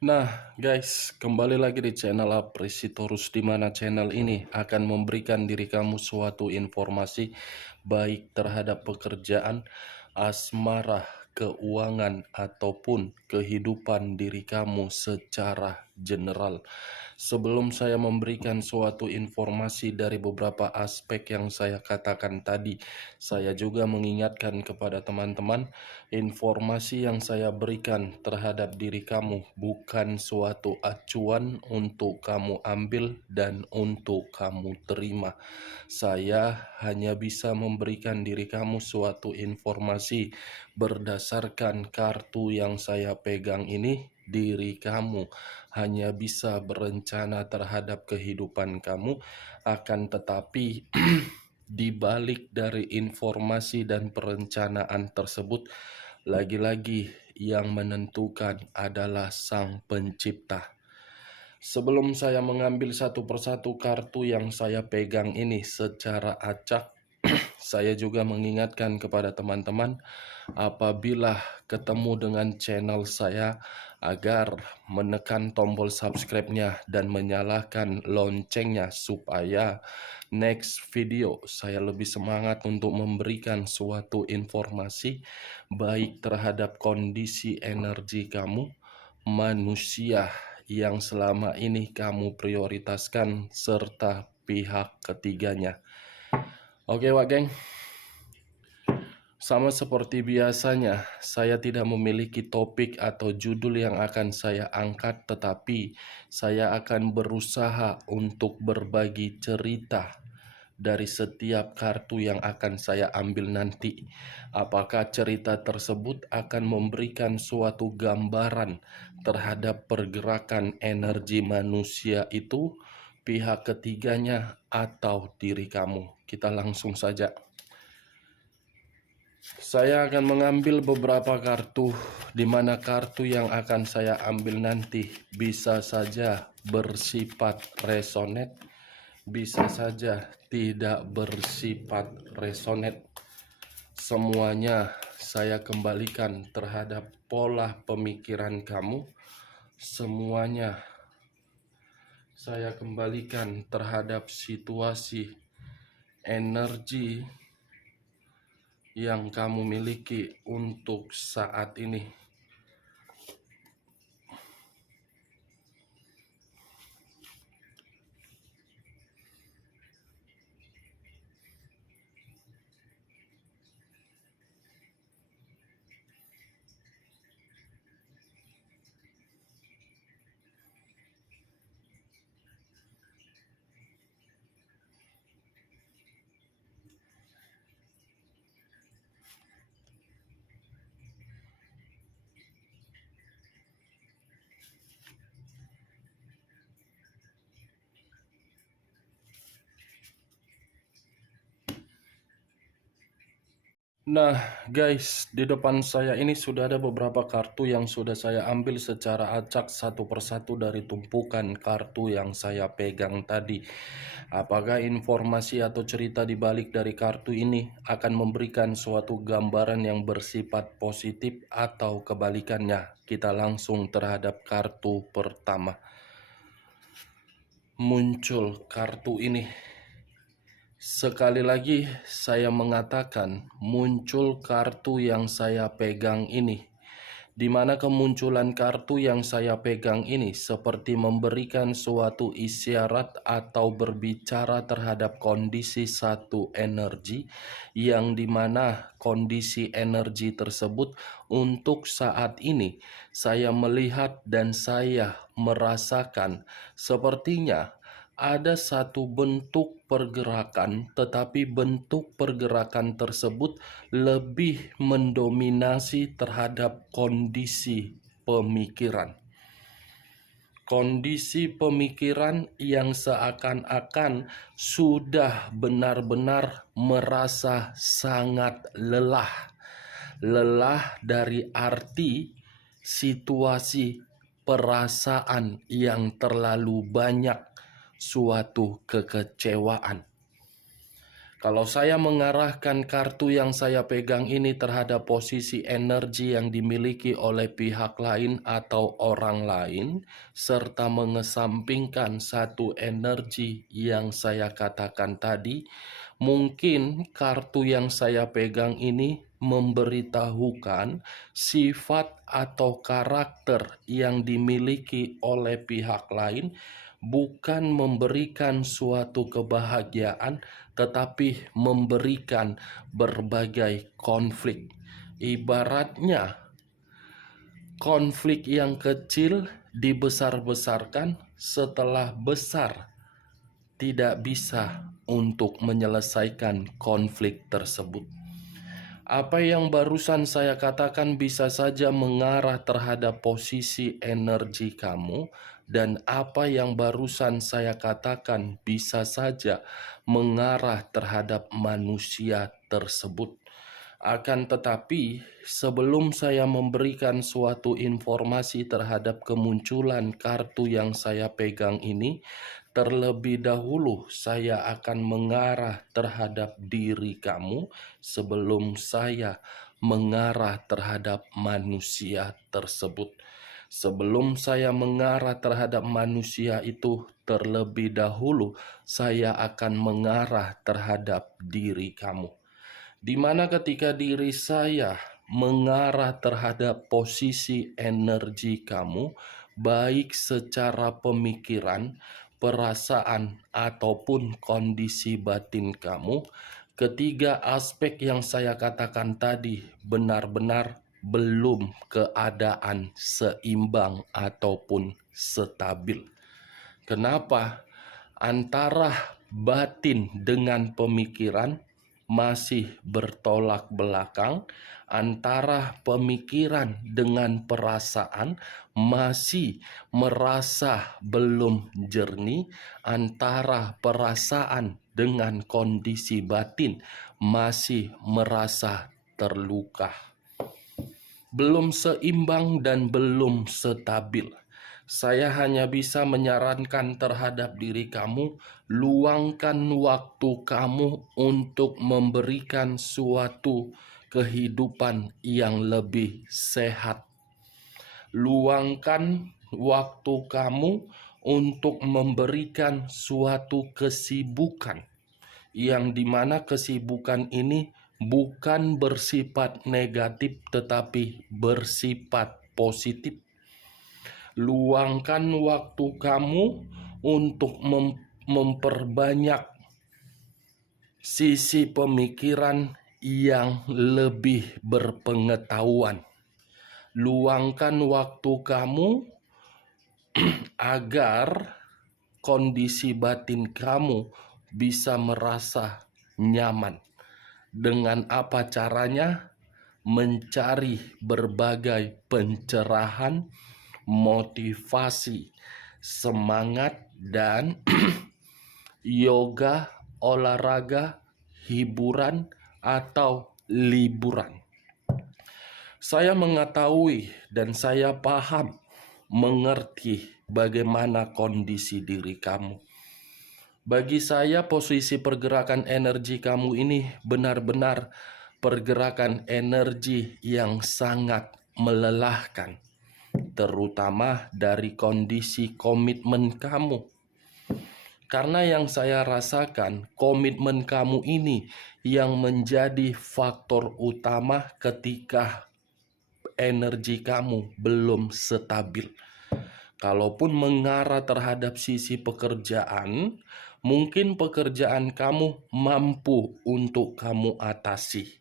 Nah, guys, kembali lagi di channel Apresitorus, di mana channel ini akan memberikan diri kamu suatu informasi baik terhadap pekerjaan, asmara, keuangan, ataupun kehidupan diri kamu secara general. Sebelum saya memberikan suatu informasi dari beberapa aspek yang saya katakan tadi, saya juga mengingatkan kepada teman-teman, informasi yang saya berikan terhadap diri kamu bukan suatu acuan untuk kamu ambil dan untuk kamu terima. Saya hanya bisa memberikan diri kamu suatu informasi berdasarkan kartu yang saya pegang ini. Diri kamu hanya bisa berencana terhadap kehidupan kamu, akan tetapi di balik dari informasi dan perencanaan tersebut, lagi-lagi yang menentukan adalah Sang Pencipta. Sebelum saya mengambil satu persatu kartu yang saya pegang ini secara acak, saya juga mengingatkan kepada teman-teman, apabila ketemu dengan channel saya, agar menekan tombol subscribe-nya dan menyalakan loncengnya supaya next video saya lebih semangat untuk memberikan suatu informasi baik terhadap kondisi energi kamu, manusia yang selama ini kamu prioritaskan, serta pihak ketiganya. Oke, Wak Geng. Sama seperti biasanya, saya tidak memiliki topik atau judul yang akan saya angkat, tetapi saya akan berusaha untuk berbagi cerita dari setiap kartu yang akan saya ambil nanti. Apakah cerita tersebut akan memberikan suatu gambaran terhadap pergerakan energi manusia itu, pihak ketiganya, atau diri kamu? Kita langsung saja. Saya akan mengambil beberapa kartu, di mana kartu yang akan saya ambil nanti bisa saja bersifat resonate, bisa saja tidak bersifat resonate. Semuanya saya kembalikan terhadap pola pemikiran kamu. Semuanya saya kembalikan terhadap situasi energi yang kamu miliki untuk saat ini. Nah, guys, di depan saya ini sudah ada beberapa kartu yang sudah saya ambil secara acak satu persatu dari tumpukan kartu yang saya pegang tadi. Apakah informasi atau cerita di balik dari kartu ini akan memberikan suatu gambaran yang bersifat positif atau kebalikannya? Kita langsung terhadap kartu pertama. Muncul kartu ini. Sekali lagi saya mengatakan, muncul kartu yang saya pegang ini, di mana kemunculan kartu yang saya pegang ini seperti memberikan suatu isyarat atau berbicara terhadap kondisi satu energi, yang dimana kondisi energi tersebut untuk saat ini saya melihat dan saya merasakan sepertinya ada satu bentuk pergerakan, tetapi bentuk pergerakan tersebut lebih mendominasi terhadap kondisi pemikiran. Kondisi pemikiran yang seakan-akan sudah benar-benar merasa sangat lelah. Lelah dari arti situasi perasaan yang terlalu banyak, suatu kekecewaan. Kalau saya mengarahkan kartu yang saya pegang ini terhadap posisi energi yang dimiliki oleh pihak lain atau orang lain, serta mengesampingkan satu energi yang saya katakan tadi, mungkin kartu yang saya pegang ini memberitahukan sifat atau karakter yang dimiliki oleh pihak lain, bukan memberikan suatu kebahagiaan, tetapi memberikan berbagai konflik. Ibaratnya, konflik yang kecil dibesar-besarkan, setelah besar tidak bisa untuk menyelesaikan konflik tersebut. Apa yang barusan saya katakan bisa saja mengarah terhadap posisi energi kamu, dan apa yang barusan saya katakan bisa saja mengarah terhadap manusia tersebut. Akan tetapi, sebelum saya memberikan suatu informasi terhadap kemunculan kartu yang saya pegang ini, terlebih dahulu saya akan mengarah terhadap diri kamu sebelum saya mengarah terhadap manusia tersebut. Sebelum saya mengarah terhadap manusia itu, terlebih dahulu saya akan mengarah terhadap diri kamu. Di mana ketika diri saya mengarah terhadap posisi energi kamu, baik secara pemikiran, perasaan, ataupun kondisi batin kamu, ketiga aspek yang saya katakan tadi benar-benar belum keadaan seimbang ataupun stabil. Kenapa? Antara batin dengan pemikiran masih bertolak belakang, antara pemikiran dengan perasaan masih merasa belum jernih, antara perasaan dengan kondisi batin masih merasa terluka. Belum seimbang dan belum stabil. Saya hanya bisa menyarankan terhadap diri kamu, luangkan waktu kamu untuk memberikan suatu kehidupan yang lebih sehat. Luangkan waktu kamu untuk memberikan suatu kesibukan, yang dimana kesibukan ini bukan bersifat negatif tetapi bersifat positif. Luangkan waktu kamu untuk memperbanyak sisi pemikiran yang lebih berpengetahuan. Luangkan waktu kamu agar kondisi batin kamu bisa merasa nyaman. Dengan apa caranya? Mencari berbagai pencerahan, motivasi, semangat, dan yoga, olahraga, hiburan, atau liburan. Saya mengetahui dan saya paham, mengerti bagaimana kondisi diri kamu. Bagi saya, posisi pergerakan energi kamu ini benar-benar pergerakan energi yang sangat melelahkan, terutama dari kondisi komitmen kamu. Karena yang saya rasakan, komitmen kamu ini yang menjadi faktor utama ketika energi kamu belum stabil. Kalaupun mengarah terhadap sisi pekerjaan, mungkin pekerjaan kamu mampu untuk kamu atasi.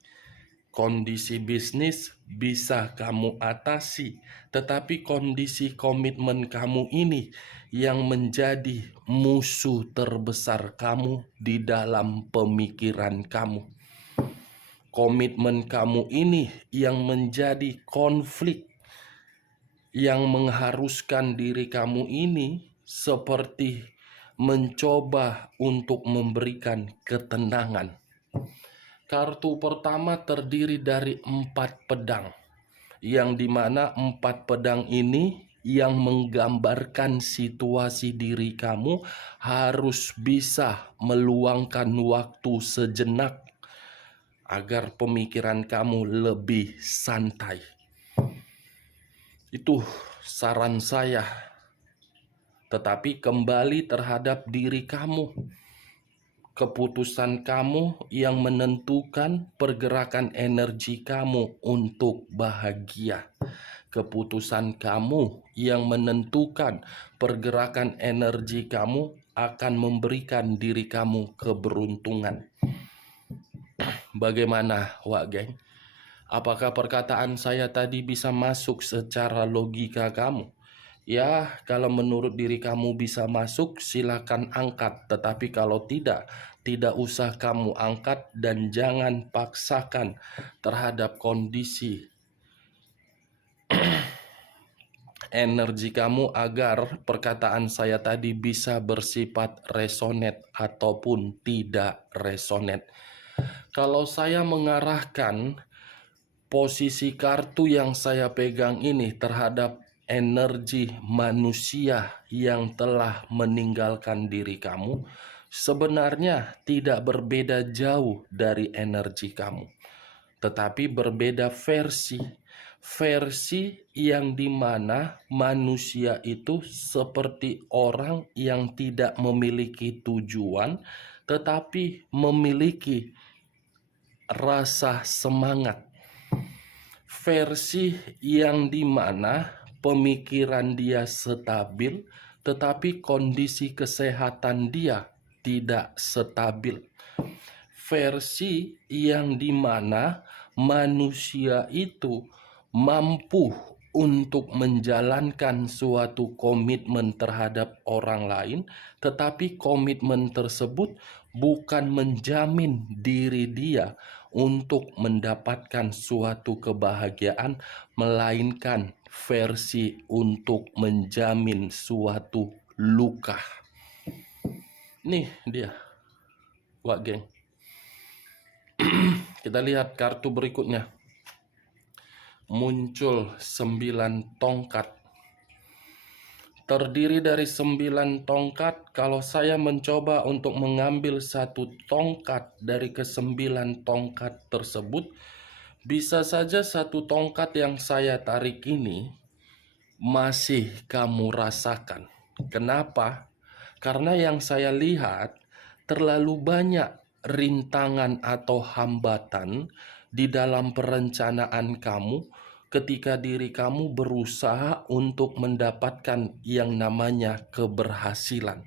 Kondisi bisnis bisa kamu atasi, tetapi kondisi komitmen kamu ini yang menjadi musuh terbesar kamu di dalam pemikiran kamu. Komitmen kamu ini yang menjadi konflik, yang mengharuskan diri kamu ini seperti mencoba untuk memberikan ketenangan. Kartu pertama terdiri dari 4 pedang, yang dimana 4 pedang ini yang menggambarkan situasi diri kamu harus bisa meluangkan waktu sejenak agar pemikiran kamu lebih santai. Itu saran saya. Tetapi kembali terhadap diri kamu. Keputusan kamu yang menentukan pergerakan energi kamu untuk bahagia. Keputusan kamu yang menentukan pergerakan energi kamu akan memberikan diri kamu keberuntungan. Bagaimana, Wak Geng? Apakah perkataan saya tadi bisa masuk secara logika kamu? Ya, kalau menurut diri kamu bisa masuk, silakan angkat. Tetapi kalau tidak usah kamu angkat dan jangan paksakan terhadap kondisi energi kamu agar perkataan saya tadi bisa bersifat resonate ataupun tidak resonate. Kalau saya mengarahkan posisi kartu yang saya pegang ini terhadap energi manusia yang telah meninggalkan diri kamu, sebenarnya tidak berbeda jauh dari energi kamu, tetapi berbeda versi. Versi yang dimana manusia itu seperti orang yang tidak memiliki tujuan, tetapi memiliki rasa semangat. Versi yang dimana pemikiran dia stabil, tetapi kondisi kesehatan dia tidak stabil. Versi yang dimana manusia itu mampu untuk menjalankan suatu komitmen terhadap orang lain, tetapi komitmen tersebut bukan menjamin diri dia untuk mendapatkan suatu kebahagiaan, melainkan versi untuk menjamin suatu luka. Nih dia, Wak Geng. Kita lihat kartu berikutnya. Muncul 9 tongkat. Terdiri dari 9 tongkat. Kalau saya mencoba untuk mengambil satu tongkat dari ke-9 tongkat tersebut, bisa saja satu tongkat yang saya tarik ini masih kamu rasakan. Kenapa? Karena yang saya lihat terlalu banyak rintangan atau hambatan di dalam perencanaan kamu ketika diri kamu berusaha untuk mendapatkan yang namanya keberhasilan.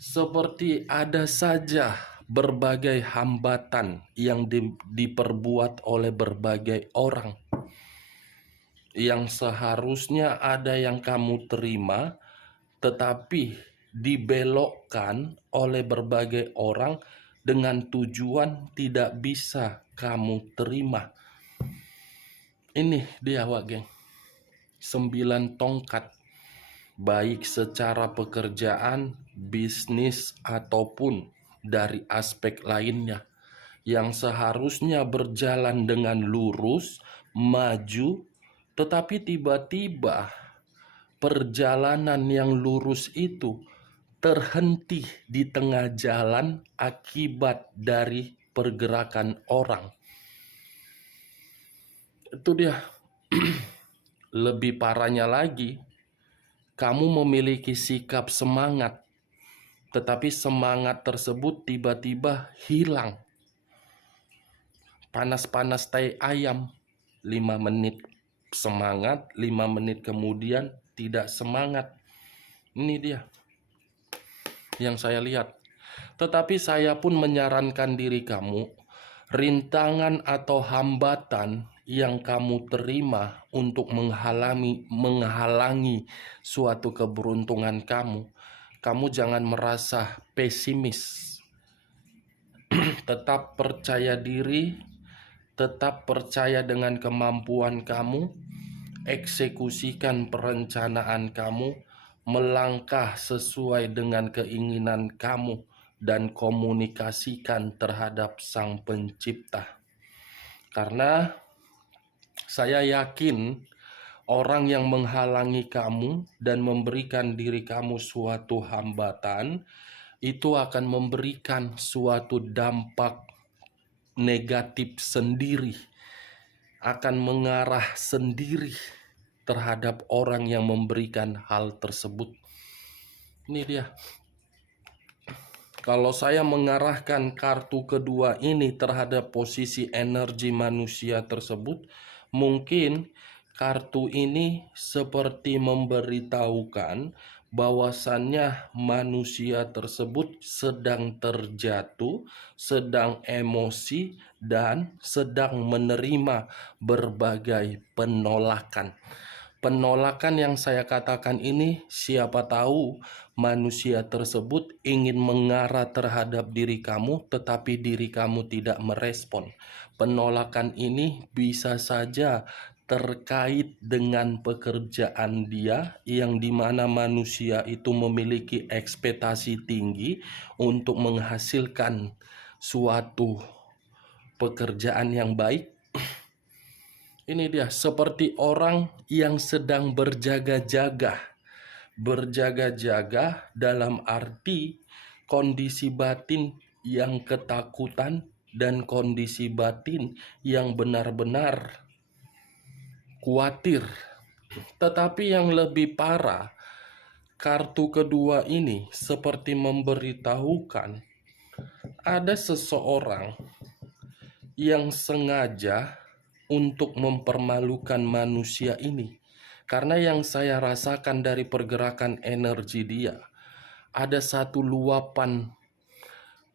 Seperti ada saja berbagai hambatan yang diperbuat oleh berbagai orang, yang seharusnya ada yang kamu terima, tetapi dibelokkan oleh berbagai orang dengan tujuan tidak bisa kamu terima. Ini dia, Wak Geng. 9 tongkat, baik secara pekerjaan, bisnis, ataupun dari aspek lainnya, yang seharusnya berjalan dengan lurus, maju, tetapi tiba-tiba perjalanan yang lurus itu terhenti di tengah jalan akibat dari pergerakan orang. Itu dia. Lebih parahnya lagi, kamu memiliki sikap semangat, tetapi semangat tersebut tiba-tiba hilang. Panas-panas tai ayam, 5 menit semangat, 5 menit kemudian tidak semangat. Ini dia yang saya lihat. Tetapi saya pun menyarankan diri kamu, rintangan atau hambatan yang kamu terima untuk menghalangi suatu keberuntungan kamu jangan merasa pesimis. Tetap percaya diri, tetap percaya dengan kemampuan kamu, eksekusikan perencanaan kamu, melangkah sesuai dengan keinginan kamu, dan komunikasikan terhadap Sang Pencipta. Karena saya yakin orang yang menghalangi kamu dan memberikan diri kamu suatu hambatan, itu akan memberikan suatu dampak negatif sendiri, akan mengarah sendiri terhadap orang yang memberikan hal tersebut. Ini dia. Kalau saya mengarahkan kartu kedua ini terhadap posisi energi manusia tersebut, mungkin kartu ini seperti memberitahukan bahwasannya manusia tersebut sedang terjatuh, sedang emosi, dan sedang menerima berbagai penolakan. Penolakan yang saya katakan ini, siapa tahu manusia tersebut ingin mengarah terhadap diri kamu, tetapi diri kamu tidak merespon. Penolakan ini bisa saja terkait dengan pekerjaan dia, yang dimana manusia itu memiliki ekspektasi tinggi untuk menghasilkan suatu pekerjaan yang baik. Ini dia, seperti orang yang sedang berjaga-jaga. Berjaga-jaga dalam arti kondisi batin yang ketakutan dan kondisi batin yang benar-benar khawatir. Tetapi yang lebih parah, kartu kedua ini seperti memberitahukan ada seseorang yang sengaja untuk mempermalukan manusia ini. Karena yang saya rasakan dari pergerakan energi dia, ada satu luapan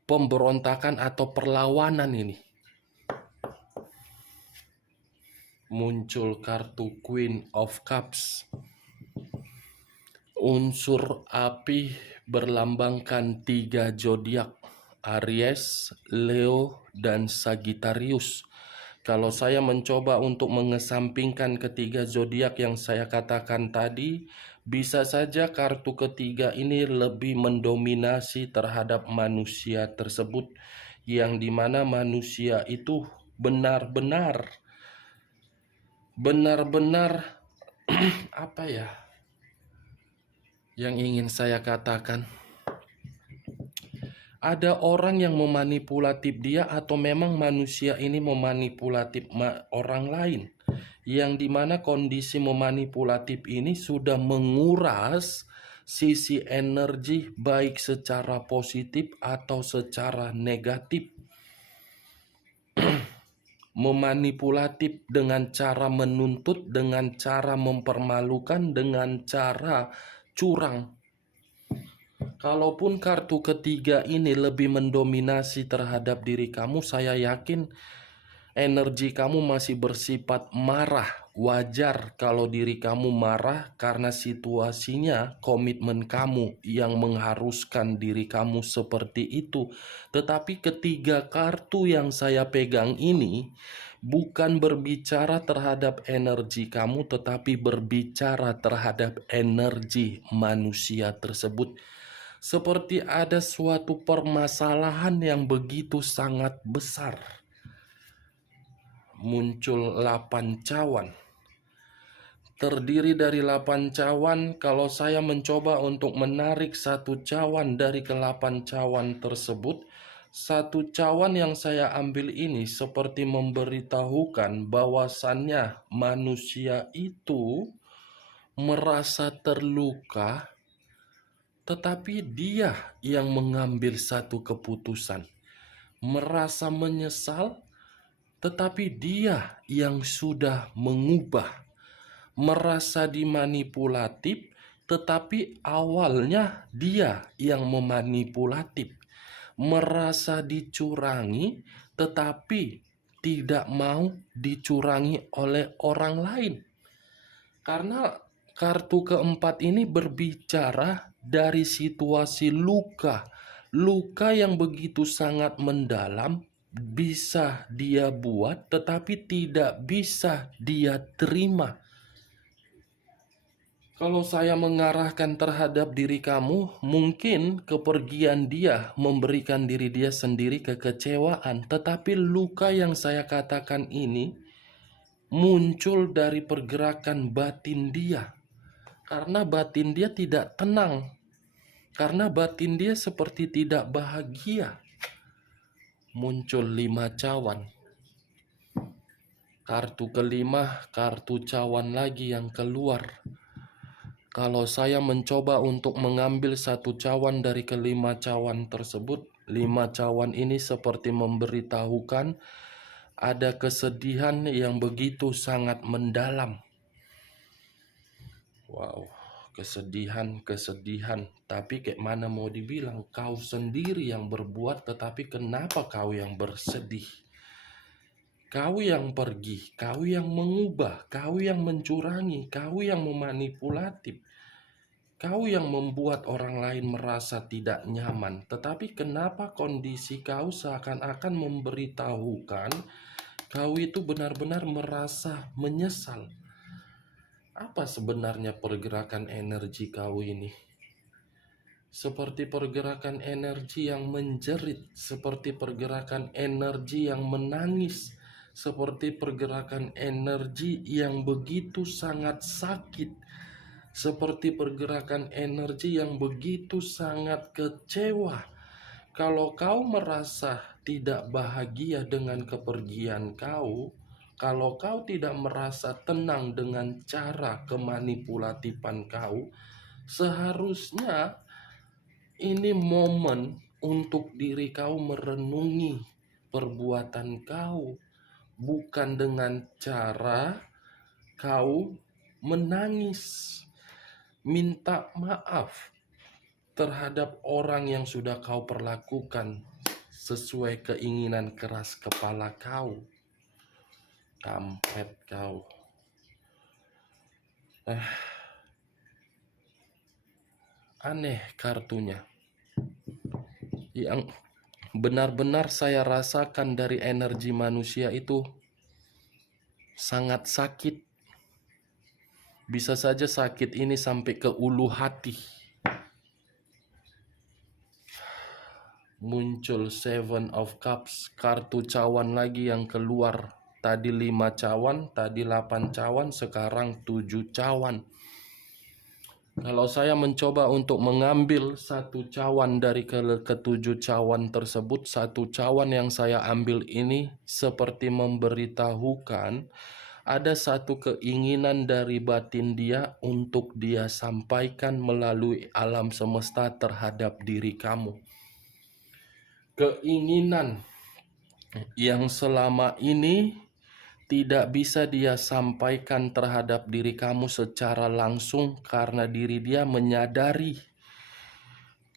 pemberontakan atau perlawanan ini. Muncul kartu Queen of Cups. Unsur api berlambangkan 3 zodiak, Aries, Leo, dan Sagittarius. Kalau saya mencoba untuk mengesampingkan ketiga zodiak yang saya katakan tadi, bisa saja kartu ketiga ini lebih mendominasi terhadap manusia tersebut, yang dimana manusia itu benar-benar apa ya yang ingin saya katakan? Ada orang yang memanipulatif dia, atau memang manusia ini memanipulatif orang lain, yang dimana kondisi memanipulatif ini sudah menguras sisi energi baik secara positif atau secara negatif. Memanipulatif dengan cara menuntut, dengan cara mempermalukan, dengan cara curang. Kalaupun kartu ketiga ini lebih mendominasi terhadap diri kamu, saya yakin energi kamu masih bersifat marah. Wajar kalau diri kamu marah karena situasinya, komitmen kamu yang mengharuskan diri kamu seperti itu. Tetapi ketiga kartu yang saya pegang ini bukan berbicara terhadap energi kamu, tetapi berbicara terhadap energi manusia tersebut. Seperti ada suatu permasalahan yang begitu sangat besar. Muncul 8 cawan. Terdiri dari 8 cawan. Kalau saya mencoba untuk menarik satu cawan dari ke-8 cawan tersebut, satu cawan yang saya ambil ini seperti memberitahukan bahwasannya manusia itu merasa terluka, tetapi dia yang mengambil satu keputusan. Merasa menyesal, tetapi dia yang sudah mengubah. Merasa dimanipulatif, tetapi awalnya dia yang memanipulatif. Merasa dicurangi, tetapi tidak mau dicurangi oleh orang lain. Karena kartu keempat ini berbicara dari situasi luka. Luka yang begitu sangat mendalam, bisa dia buat tetapi tidak bisa dia terima. Kalau saya mengarahkan terhadap diri kamu, mungkin kepergian dia memberikan diri dia sendiri kekecewaan. Tetapi luka yang saya katakan ini muncul dari pergerakan batin dia. Karena batin dia tidak tenang. Karena batin dia seperti tidak bahagia. Muncul 5 cawan. Kartu kelima, kartu cawan lagi yang keluar. Kalau saya mencoba untuk mengambil satu cawan dari kelima cawan tersebut, 5 cawan ini seperti memberitahukan ada kesedihan yang begitu sangat mendalam. Wow, kesedihan. Tapi kayak mana mau dibilang, kau sendiri yang berbuat, tetapi kenapa kau yang bersedih? Kau yang pergi, kau yang mengubah, kau yang mencurangi, kau yang memanipulatif. Kau yang membuat orang lain merasa tidak nyaman. Tetapi kenapa kondisi kau seakan-akan memberitahukan kau itu benar-benar merasa menyesal? Apa sebenarnya pergerakan energi kau ini? Seperti pergerakan energi yang menjerit, seperti pergerakan energi yang menangis, seperti pergerakan energi yang begitu sangat sakit, seperti pergerakan energi yang begitu sangat kecewa. Kalau kau merasa tidak bahagia dengan kepergian kau, kalau kau tidak merasa tenang dengan cara kemanipulatifan kau, seharusnya ini momen untuk diri kau merenungi perbuatan kau, bukan dengan cara kau menangis, minta maaf terhadap orang yang sudah kau perlakukan sesuai keinginan keras kepala kau. Kampret kau. Aneh kartunya. Yang benar-benar saya rasakan dari energi manusia itu sangat sakit. Bisa saja sakit ini sampai ke ulu hati. Muncul Seven of Cups, kartu cawan lagi yang keluar. Tadi 5 cawan, tadi 8 cawan, sekarang 7 cawan. Kalau saya mencoba untuk mengambil satu cawan dari ketujuh cawan tersebut, satu cawan yang saya ambil ini seperti memberitahukan ada satu keinginan dari batin dia untuk dia sampaikan melalui alam semesta terhadap diri kamu. Keinginan yang selama ini tidak bisa dia sampaikan terhadap diri kamu secara langsung karena diri dia menyadari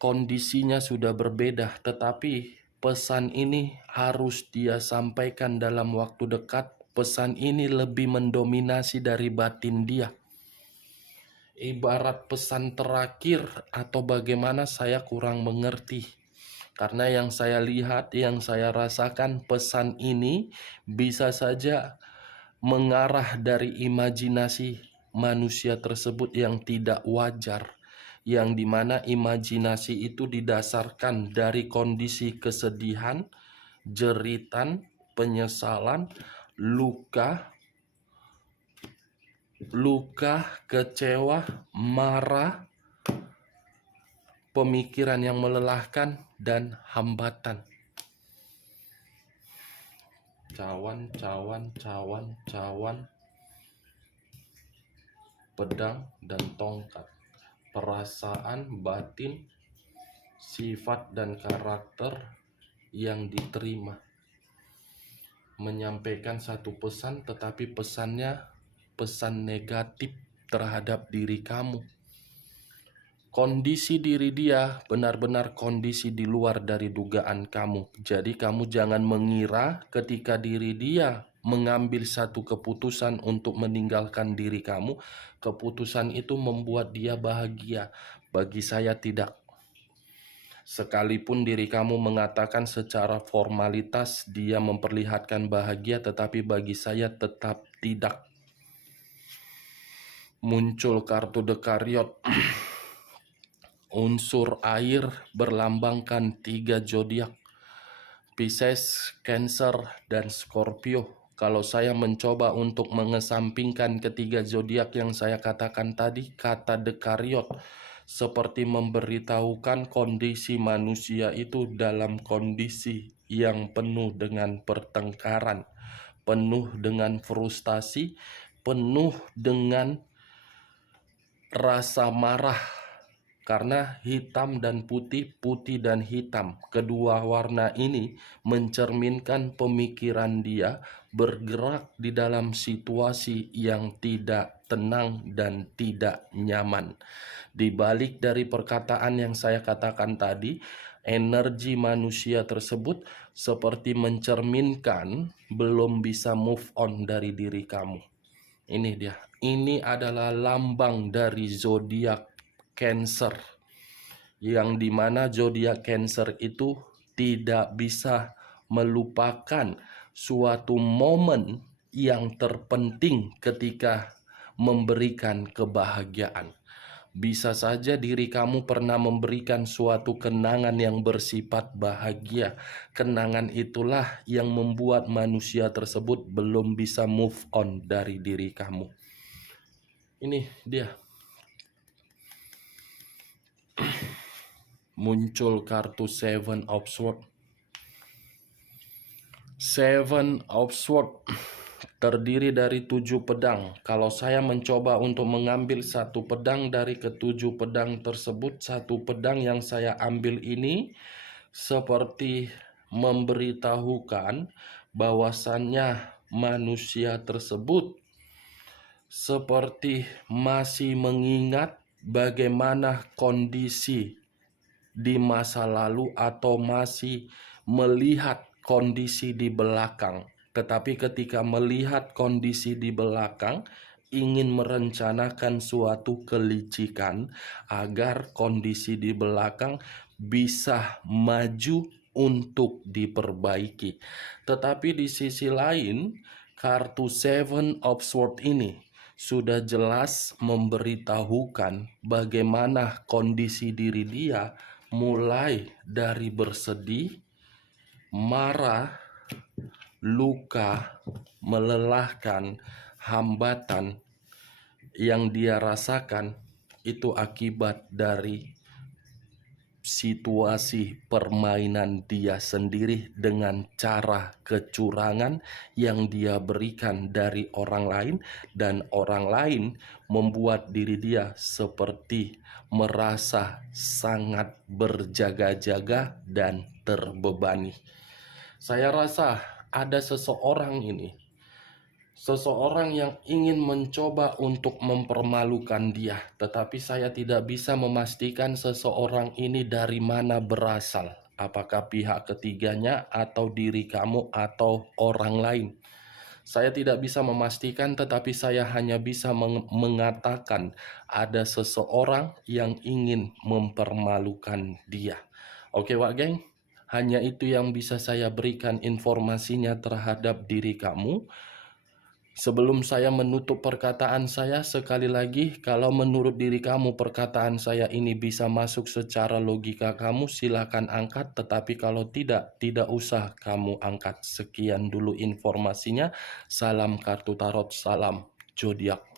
kondisinya sudah berbeda, tetapi pesan ini harus dia sampaikan dalam waktu dekat. Pesan ini lebih mendominasi dari batin dia. Ibarat pesan terakhir atau bagaimana, saya kurang mengerti. Karena yang saya lihat, yang saya rasakan, pesan ini bisa saja mengarah dari imajinasi manusia tersebut yang tidak wajar, yang dimana imajinasi itu didasarkan dari kondisi kesedihan, jeritan, penyesalan, luka, kecewa, marah, pemikiran yang melelahkan, dan hambatan. Cawan, pedang dan tongkat. Perasaan, batin, sifat dan karakter yang diterima. Menyampaikan satu pesan, tetapi pesannya pesan negatif terhadap diri kamu. Kondisi diri dia benar-benar kondisi di luar dari dugaan kamu. Jadi kamu jangan mengira ketika diri dia mengambil satu keputusan untuk meninggalkan diri kamu, keputusan itu membuat dia bahagia. Bagi saya tidak. Sekalipun diri kamu mengatakan secara formalitas dia memperlihatkan bahagia, tetapi bagi saya tetap tidak. Muncul kartu The Chariot. Unsur air berlambangkan 3 zodiak, Pisces, Cancer, dan Scorpio. Kalau saya mencoba untuk mengesampingkan ketiga zodiak yang saya katakan tadi, kata dekariot seperti memberitahukan kondisi manusia itu dalam kondisi yang penuh dengan pertengkaran, penuh dengan frustasi, penuh dengan rasa marah. Karena hitam dan putih, putih dan hitam, kedua warna ini mencerminkan pemikiran dia bergerak di dalam situasi yang tidak tenang dan tidak nyaman. Di balik dari perkataan yang saya katakan tadi, energi manusia tersebut seperti mencerminkan belum bisa move on dari diri kamu. Ini dia. Ini adalah lambang dari zodiak Cancer, yang dimana zodiak Cancer itu tidak bisa melupakan suatu momen yang terpenting ketika memberikan kebahagiaan. Bisa saja diri kamu pernah memberikan suatu kenangan yang bersifat bahagia. Kenangan itulah yang membuat manusia tersebut belum bisa move on dari diri kamu. Ini dia. Muncul kartu Seven of Swords. Seven of Swords terdiri dari 7 pedang. Kalau saya mencoba untuk mengambil satu pedang dari ketujuh pedang tersebut, satu pedang yang saya ambil ini seperti memberitahukan bahwasannya manusia tersebut seperti masih mengingat bagaimana kondisi di masa lalu atau masih melihat kondisi di belakang. Tetapi ketika melihat kondisi di belakang, ingin merencanakan suatu kelicikan agar kondisi di belakang bisa maju untuk diperbaiki. Tetapi di sisi lain, kartu Seven of Swords ini sudah jelas memberitahukan bagaimana kondisi diri dia, mulai dari bersedih, marah, luka, melelahkan, hambatan yang dia rasakan itu akibat dari situasi permainan dia sendiri dengan cara kecurangan yang dia berikan dari orang lain, dan orang lain membuat diri dia seperti merasa sangat berjaga-jaga dan terbebani. Saya rasa ada seseorang yang ingin mencoba untuk mempermalukan dia, tetapi saya tidak bisa memastikan seseorang ini dari mana berasal. Apakah pihak ketiganya atau diri kamu atau orang lain? Saya tidak bisa memastikan, tetapi saya hanya bisa mengatakan ada seseorang yang ingin mempermalukan dia. Oke, Wak Geng? Hanya itu yang bisa saya berikan informasinya terhadap diri kamu. Sebelum saya menutup perkataan saya, sekali lagi, kalau menurut diri kamu perkataan saya ini bisa masuk secara logika kamu, silakan angkat. Tetapi kalau tidak usah kamu angkat. Sekian dulu informasinya. Salam kartu tarot, salam zodiak.